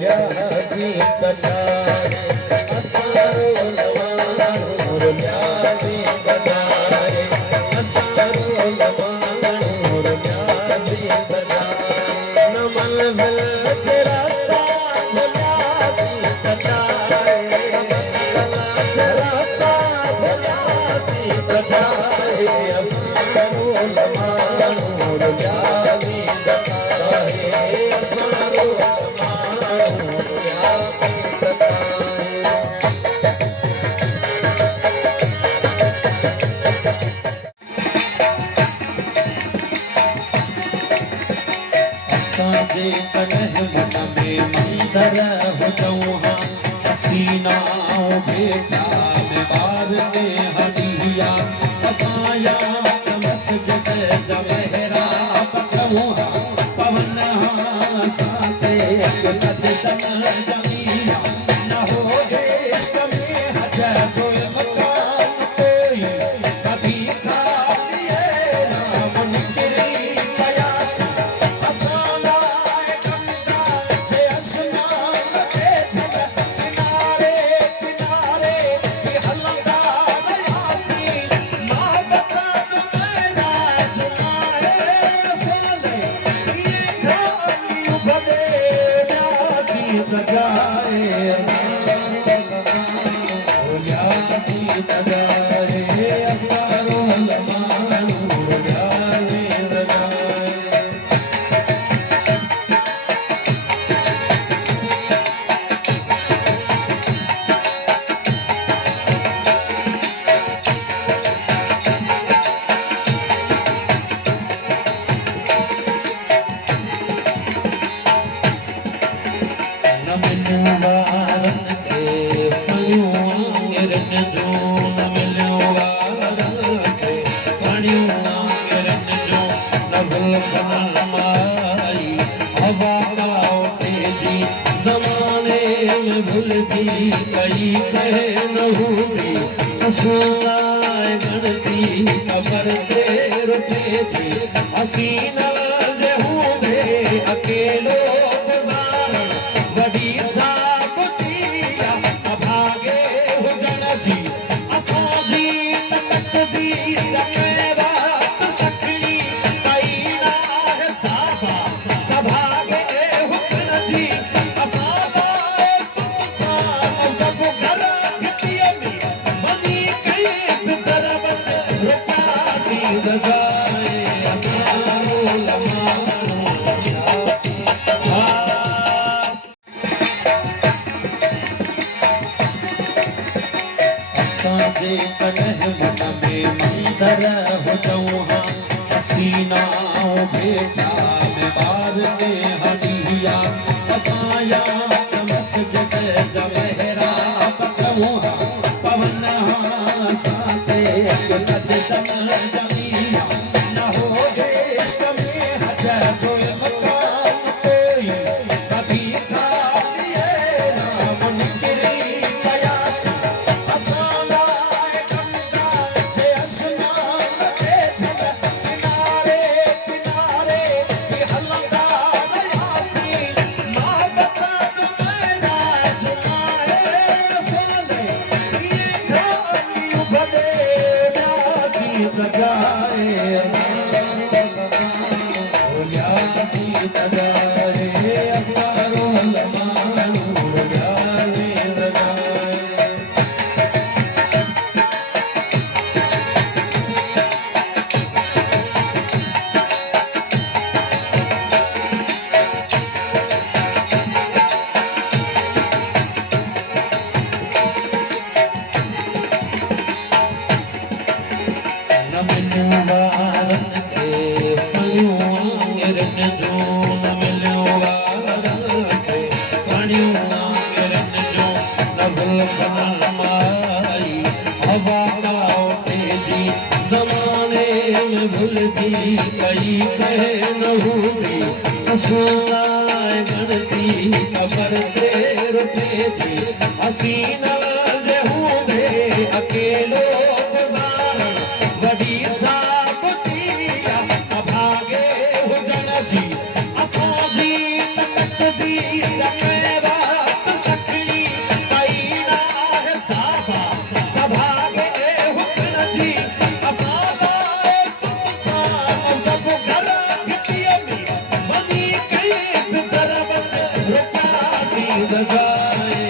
न्याज़ी बजाए असारो लवाणो न्याज़ी बजाए असारो लवाणो न्याज़ी बजाए न मंज़िल जे रास्ता न्याज़ी बजाए रास्ता न्याज़ी बजाए असारो लवाणो न्याज़ी बजाए असारो असांजे कॾहिं मन में मंदर हुजऊं हा हसीना बेटा में ॿार में हॾिया असां याद मस्जिद जा बहिरा पचऊं हा पवन हा असां ते सजदन जमिया न हो इश्क में हज जो मकान कोई कभी खाली राम निकरी कयासी असां लाइ गंगा जे आसमान ते छॾ किनारे किनारे बि हलंदा रहियासीं मोहबत जुमाए जुमाए रसूल इहे ख़ाली भले न्याज़ी बजाए न्याज़ी बजाए असारो लवाणो न्याज़ी बजाए न मिलियो वारनि खे फलियूं वांगुरनि जो न मिलियो वारनि खे फलियूं वांगुरनि जो न ज़ुल्फ़न माई हवा काटे जी ज़माने में भुलिजी कई कहे न हूंदी असां लाइ गणती क़बर ते रुठे जी हसीना जे हूंदे अकेलो गुज़ारण वॾी साबुतिया अभागे हुजण जी असांजी तक़दीर में रात सखणी कई नाहे बाबा सभागे हुजण जी असां लाइ सुमसान सभु घर घिटीअ में मनी कई बि दरवट रुकासी दजाए असारो लवाणो असांजे कॾहिं मन में मंदर हुजऊं हा हसीना बेटा में ॿार में हॾिया असां याद मस्जिद जा बहिरा पचऊं हा पवन हा असां ते सजदन जमिया न हो इश्क में हज जो मकान कोई कभी खाली राम निकरी कयासी असां लाइ गंगा जे आसमान ते छॾ किनारे किनारे बि हलंदा रहियासीं मोहबत जुमाए जुमाए रसूल इहे ख़ाली भले न्याज़ी बजाए न्याज़ी बजाए असारो लवाणो न्याज़ी बजाए न मिलियो वारनि खे फलियूं वांगुरनि जो न मिलियो वारनि खे फलियूं वांगुरनि जो न ज़ुल्फ़न माई हवा काटे जी ज़माने में भुलिजी कई कहे न हूंदी असां लाइ गणती क़बर ते रुठे जी हसीना जे हूंदे अकेलो गुज़ारण वॾी साबुतिया अभागे हुजण जी असांजी तक़दीर में आए